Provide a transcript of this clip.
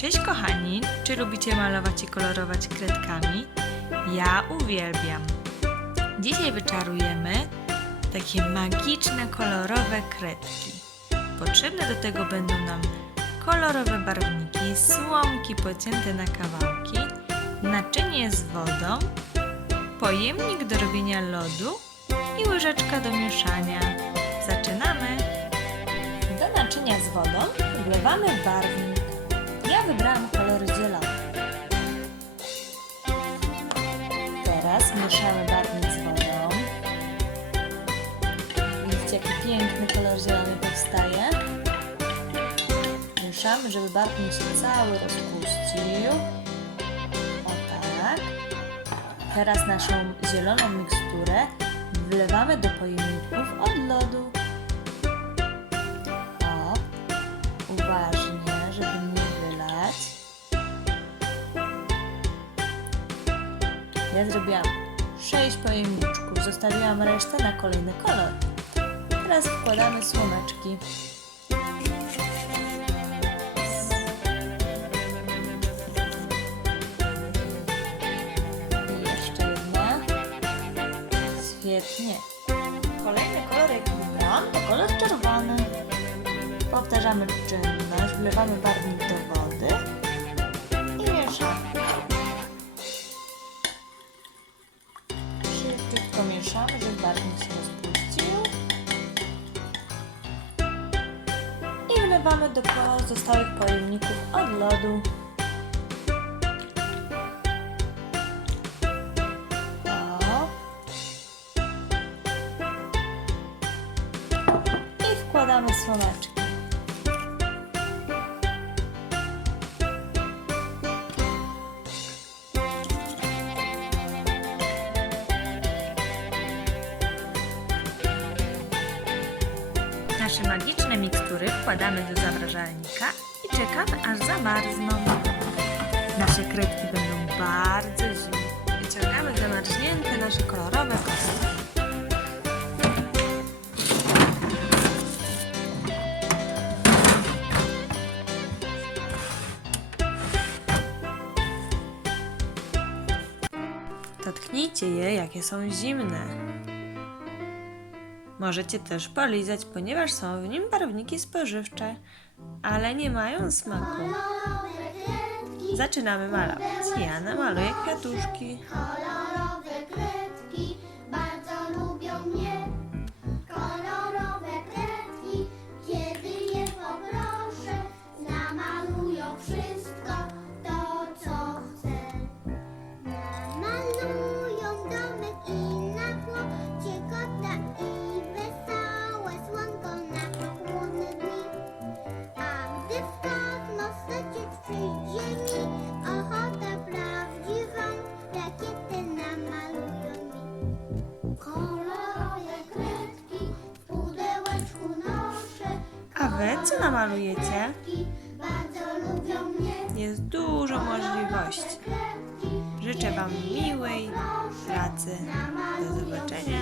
Cześć kochani, czy lubicie malować i kolorować kredkami? Ja uwielbiam. Dzisiaj wyczarujemy takie magiczne, kolorowe kredki. Potrzebne do tego będą nam kolorowe barwniki, słomki pocięte na kawałki, naczynie z wodą, pojemnik do robienia lodu i łyżeczka do mieszania. Zaczynamy! Do naczynia z wodą wlewamy barwnik. Mieszamy, żeby barwnik się cały rozpuścił. O tak. Teraz naszą zieloną miksturę wlewamy do pojemników od lodu. O, uważnie, żeby nie wylać. Ja zrobiłam 6 pojemniczków, zostawiłam resztę na kolejny kolor. Teraz wkładamy słomeczki. Świetnie. Kolejny kolor, jaki wybrałam, to kolor czerwony. Powtarzamy czynność, wlewamy barwnik do wody i mieszamy. Szybciutko mieszamy, żeby barwnik się rozpuścił. I wlewamy do pozostałych pojemników od lodu. Słoneczki. Nasze magiczne mikstury wkładamy do zamrażalnika i czekamy aż zamarzną. Nasze kredki będą bardzo zimne. Wyciągamy zamarznięte nasze kolorowe kostki. Dotknijcie je, jakie są zimne. Możecie też polizać, ponieważ są w nim barwniki spożywcze, ale nie mają smaku. Zaczynamy malować. Ja namaluję kwiatuszki. Kolorowe wy co namalujecie? Jest dużo możliwości. Życzę Wam miłej pracy. Do zobaczenia.